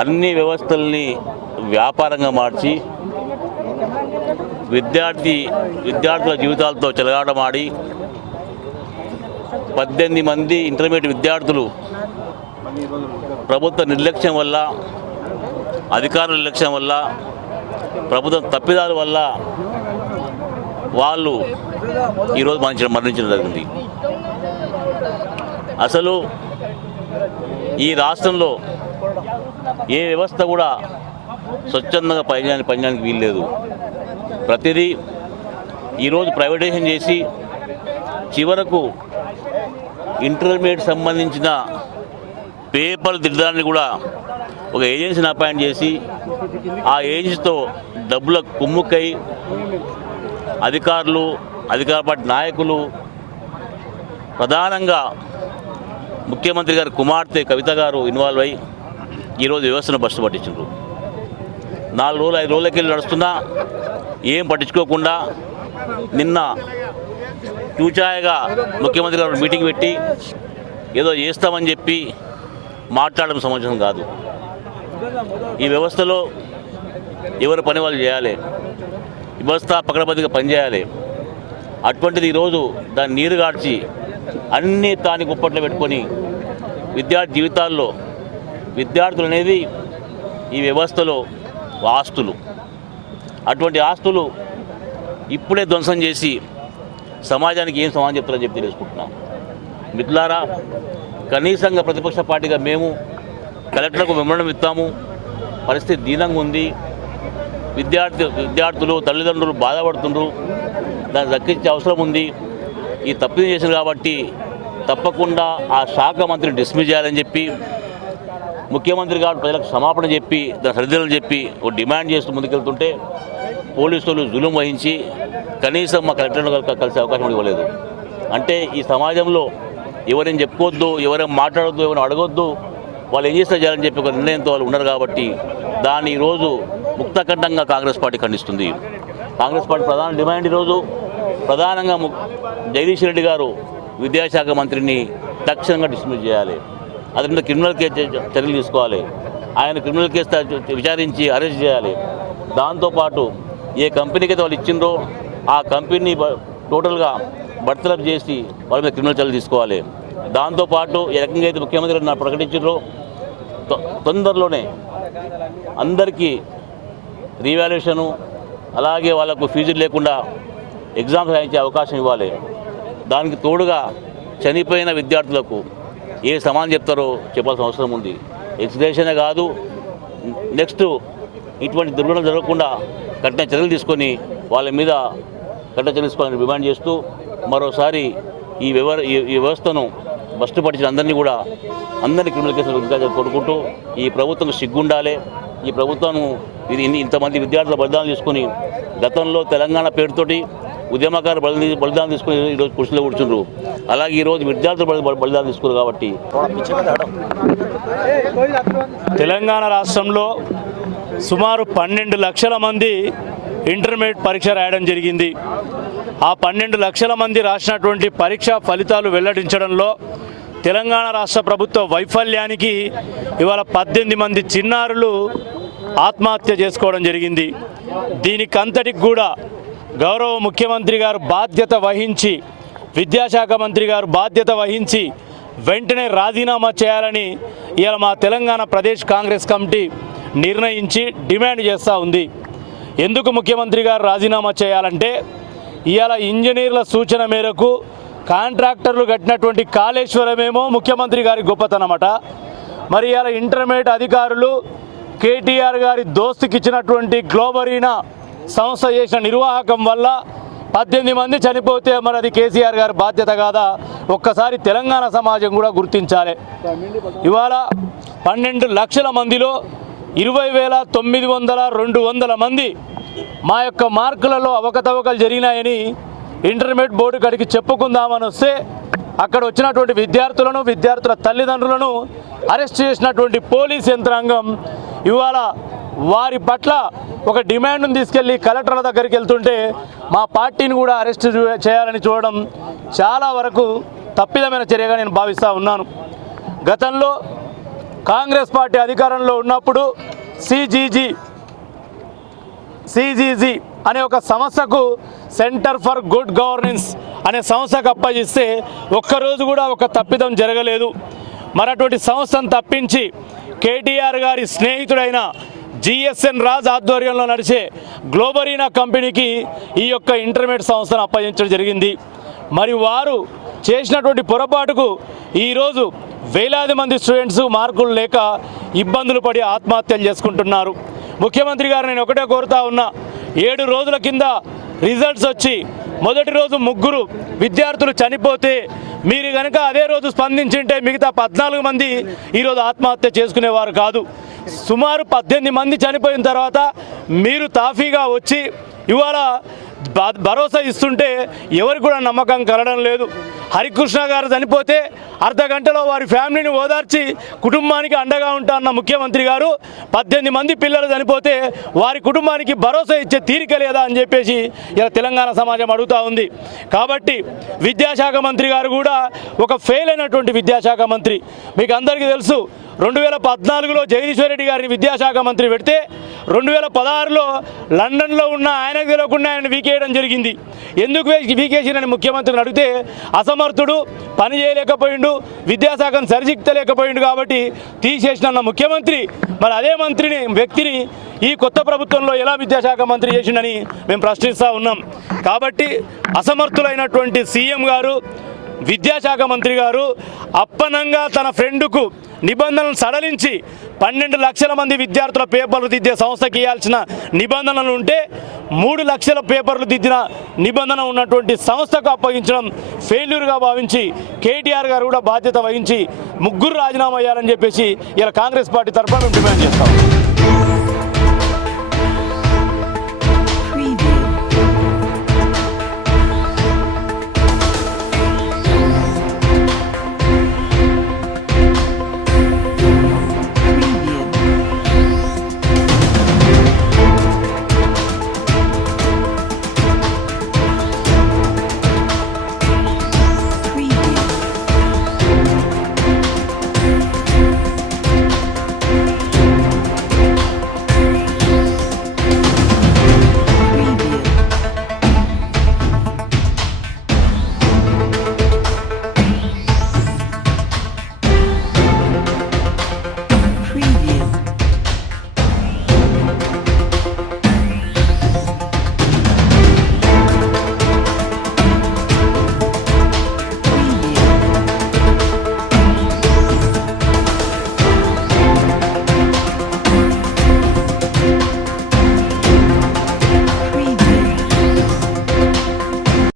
అన్ని వ్యవస్థల్ని వ్యాపారంగా మార్చి విద్యార్థుల జీవితాలతో చెలగాటమాడి 18 మంది ఇంటర్మీడియట్ విద్యార్థులు ప్రభుత్వ నిర్లక్ష్యం వల్ల, అధికారుల నిర్లక్ష్యం వల్ల, ప్రభుత్వం తప్పిదాల వల్ల వాళ్ళు ఈరోజు మరణించడం జరిగింది. అసలు ఈ రాష్ట్రంలో ఏ వ్యవస్థ కూడా స్వచ్ఛందంగా పనిచేయడానికి వీల్లేదు. ప్రతిదీ ఈరోజు ప్రైవేటైజేషన్ చేసి చివరకు ఇంటర్మీడియట్ సంబంధించిన పేపర్లు దిద్దడాన్ని కూడా ఒక ఏజెన్సీని అపాయింట్ చేసి ఆ ఏజెన్సీతో డబ్బుల కుమ్ముక్కై అధికారులు, అధికార పార్టీ నాయకులు, ప్రధానంగా ముఖ్యమంత్రి గారి కుమార్తె కవిత గారు ఇన్వాల్వ్ అయ్యి ఈరోజు వ్యవస్థను బస్సు పట్టించారు. 4 రోజులు 5 రోజులకెళ్ళి నడుస్తున్నా ఏం పట్టించుకోకుండా నిన్న చూచాయగా ముఖ్యమంత్రి గారు మీటింగ్ పెట్టి ఏదో చేస్తామని చెప్పి మాట్లాడడం సమంజసం కాదు. ఈ వ్యవస్థలో ఎవరి పని వాళ్ళు చేయాలి, వ్యవస్థ పకడ్బందీగా పనిచేయాలి. అటువంటిది ఈరోజు దాన్ని నీరు గార్చి అన్నీ తాని గుప్పట్లో పెట్టుకొని విద్యార్థి జీవితాల్లో విద్యార్థులు అనేది ఈ వ్యవస్థలో ఆస్తులు. అటువంటి ఆస్తులు ఇప్పుడే ధ్వంసం చేసి సమాజానికి ఏం సమాధానం చెప్తారని చెప్పి తెలుసుకుంటున్నాం. మిత్రులారా, కనీసంగా ప్రతిపక్ష పార్టీగా మేము కలెక్టర్లకు మెమోరాండం ఇస్తాము. పరిస్థితి దీనంగా ఉంది. విద్యార్థులు తల్లిదండ్రులు బాధపడుతుండ్రు. దాన్ని దక్కించే అవసరం ఉంది. ఈ తప్పిదం చేశారు కాబట్టి తప్పకుండా ఆ శాఖ మంత్రిని డిస్మిస్ చేయాలని చెప్పి ముఖ్యమంత్రి గారు ప్రజలకు క్షమాపణ చెప్పి దాని సరిదిద్దాలని చెప్పి ఒక డిమాండ్ చేస్తూ ముందుకెళ్తుంటే పోలీసులు జులుం వహించి కనీసం మా కలెక్టర్ను కలిసే అవకాశం ఇవ్వలేదు. అంటే ఈ సమాజంలో ఎవరేం చెప్పుకోవద్దు, ఎవరేం మాట్లాడొద్దు, ఎవరైనా అడగొద్దు, వాళ్ళు ఏం చేస్తే చేయాలని చెప్పి ఒక నిర్ణయంతో వాళ్ళు ఉన్నారు. కాబట్టి దాన్ని ఈరోజు ముక్తకంఠంగా కాంగ్రెస్ పార్టీ ఖండిస్తుంది. కాంగ్రెస్ పార్టీ ప్రధాన డిమాండ్ ఈరోజు ప్రధానంగా జగదీష్ రెడ్డి గారు విద్యాశాఖ మంత్రిని తక్షణంగా డిస్మిస్ చేయాలి. అది మీద క్రిమినల్ కేసు చర్యలు తీసుకోవాలి. ఆయన క్రిమినల్ కేసు విచారించి అరెస్ట్ చేయాలి. దాంతోపాటు ఏ కంపెనీకి అయితే వాళ్ళు ఇచ్చిండ్రో ఆ కంపెనీ టోటల్గా బర్తరఫ్ చేసి వాళ్ళ మీద క్రిమినల్ చర్యలు తీసుకోవాలి. దాంతోపాటు ఏ రకంగా అయితే ముఖ్యమంత్రి గారు ప్రకటించారో తొందరలోనే అందరికీ రీవాల్యుయేషను, అలాగే వాళ్ళకు ఫీజులు లేకుండా ఎగ్జామ్స్ రాయించే అవకాశం ఇవ్వాలి. దానికి తోడుగా చనిపోయిన విద్యార్థులకు ఏ సమానం చెప్తారో చెప్పాల్సిన అవసరం ఉంది. ఎక్స్గ్రేషనే కాదు, నెక్స్ట్ ఇటువంటి దుర్ఘటన జరగకుండా కఠిన చర్యలు తీసుకొని వాళ్ళ మీద కఠిన చర్యలు తీసుకోవాలని డిమాండ్ చేస్తూ మరోసారి ఈ వ్యవస్థను బస్టు పట్టించిన అందరినీ క్రిమినల్ కేసులు ఇంకా కొడుకుంటూ ఈ ప్రభుత్వం సిగ్గుండాలి. ఈ ప్రభుత్వం ఇంతమంది విద్యార్థుల బలిదానం తీసుకుని గతంలో తెలంగాణ పేరుతోటి ఉద్యమకారులు బలిదానం తీసుకుని ఈరోజు కుర్చీలో కూర్చుండ్రు. అలాగే ఈరోజు విద్యార్థులు బలిదానం తీసుకున్నారు. కాబట్టి తెలంగాణ రాష్ట్రంలో సుమారు 12 లక్షల మంది ఇంటర్మీడియట్ పరీక్ష రాయడం జరిగింది. ఆ 12 లక్షల మంది రాసినటువంటి పరీక్ష ఫలితాలు వెల్లడించడంలో తెలంగాణ రాష్ట్ర ప్రభుత్వ వైఫల్యానికి ఇవాళ 18 మంది చిన్నారులు ఆత్మహత్య చేసుకోవడం జరిగింది. దీనికంతటికి కూడా గౌరవ ముఖ్యమంత్రి గారు బాధ్యత వహించి, విద్యాశాఖ మంత్రి గారు బాధ్యత వహించి వెంటనే రాజీనామా చేయాలని ఇవాళ మా తెలంగాణ ప్రదేశ్ కాంగ్రెస్ కమిటీ నిర్ణయించి డిమాండ్ చేస్తూ ఉంది. ఎందుకు ముఖ్యమంత్రి గారు రాజీనామా చేయాలంటే ఇవాళ ఇంజనీర్ల సూచన మేరకు కాంట్రాక్టర్లు కట్టినటువంటి కాళేశ్వరమేమో ముఖ్యమంత్రి గారి గొప్పతనమట. మరి ఇవాళ ఇంటర్మీడియట్ అధికారులు కేటీఆర్ గారి దోస్తుకి ఇచ్చినటువంటి గ్లోబరీనా సంస్థ చేసిన నిర్వాహకం వల్ల 18 మంది చనిపోతే మరి అది కేసీఆర్ గారి బాధ్యత కాదా? ఒక్కసారి తెలంగాణ సమాజం కూడా గుర్తించాలి. ఇవాళ 12 లక్షల మందిలో 20,900 మంది మా యొక్క మార్కులలో అవకతవకలు జరిగినాయని ఇంటర్మీడియట్ బోర్డు కాడికి చెప్పుకుందామని వస్తే అక్కడ వచ్చినటువంటి విద్యార్థుల తల్లిదండ్రులను అరెస్ట్ చేసినటువంటి పోలీస్ యంత్రాంగం ఇవాళ వారి పట్ల ఒక డిమాండ్ను తీసుకెళ్లి కలెక్టర్ల దగ్గరికి వెళ్తుంటే మా పార్టీని కూడా అరెస్ట్ చేయాలని చూడడం చాలా వరకు తప్పిదమైన చర్యగా నేను భావిస్తూ ఉన్నాను. గతంలో కాంగ్రెస్ పార్టీ అధికారంలో ఉన్నప్పుడు సిజీజీ అనే ఒక సంస్థకు సెంటర్ ఫర్ గుడ్ గవర్నెన్స్ అనే సంస్థకు అప్పగిస్తే ఒక్కరోజు కూడా ఒక తప్పిదం జరగలేదు. మరి అటువంటి సంస్థను తప్పించి కేటీఆర్ గారి స్నేహితుడైన జిఎస్ఎన్ రాజ్ ఆధ్వర్యంలో నడిచే గ్లోబరీనా కంపెనీకి ఈ యొక్క ఇంటర్మీడియట్ సంస్థను అప్పగించడం జరిగింది. మరి వారు చేసినటువంటి పొరపాటుకు ఈరోజు వేలాది మంది స్టూడెంట్స్ మార్కులు లేక ఇబ్బందులు పడి ఆత్మహత్యలు చేసుకుంటున్నారు. ముఖ్యమంత్రి గారు నేను ఒకటే కోరుతా ఉన్నా, 7 రోజుల కింద రిజల్ట్స్ వచ్చి మొదటి రోజు 3 విద్యార్థులు చనిపోతే మీరు కనుక అదే రోజు స్పందించింటే మిగతా 14 మంది ఈరోజు ఆత్మహత్య చేసుకునేవారు కాదు. సుమారు 18 మంది చనిపోయిన తర్వాత మీరు తాఫీగా వచ్చి ఇవాళ భరోసా ఇస్తుంటే ఎవరికి కూడా నమ్మకం కలగడం లేదు. హరికృష్ణ గారు చనిపోతే అర్ధ గంటలో వారి ఫ్యామిలీని ఓదార్చి కుటుంబానికి అండగా ఉంటా అన్న ముఖ్యమంత్రి గారు 18 మంది పిల్లలు చనిపోతే వారి కుటుంబానికి భరోసా ఇచ్చే తీరిక లేదా అని చెప్పేసి ఇలా తెలంగాణ సమాజం అడుగుతూ ఉంది. కాబట్టి విద్యాశాఖ మంత్రి గారు కూడా ఒక ఫెయిల్ అయినటువంటి విద్యాశాఖ మంత్రి. మీకు అందరికీ తెలుసు, 2014లో జగదీశ్వర్ రెడ్డి గారిని విద్యాశాఖ మంత్రి పెడితే 2016లో లండన్లో ఉన్న ఆయనకు తెలియకుండా ఆయన వీకేయడం జరిగింది. ఎందుకు వీకేసినని ముఖ్యమంత్రిని అడిగితే అసమర్థుడు, పని చేయలేకపోయిండు, విద్యాశాఖను సరిదిద్దలేకపోయిండు కాబట్టి తీసేసిన ముఖ్యమంత్రి మరి అదే వ్యక్తిని ఈ కొత్త ప్రభుత్వంలో ఎలా విద్యాశాఖ మంత్రి చేసిండని మేము ప్రశ్నిస్తూ ఉన్నాం. కాబట్టి అసమర్థులైనటువంటి సీఎం గారు, విద్యాశాఖ మంత్రి గారు అప్పనంగా తన ఫ్రెండ్కు నిబంధనలు సడలించి 12 లక్షల మంది విద్యార్థుల పేపర్లు దిద్దే సంస్థకి ఇవ్వాల్సిన నిబంధనలు ఉంటే 3 లక్షల పేపర్లు దిద్దిన నిబంధన ఉన్నటువంటి సంస్థకు అప్పగించడం ఫెయిల్యూర్గా భావించి కేటీఆర్ గారు కూడా బాధ్యత వహించి 3 రాజీనామా చేయాలని చెప్పేసి ఇలా కాంగ్రెస్ పార్టీ తరఫున డిమాండ్ చేస్తాం.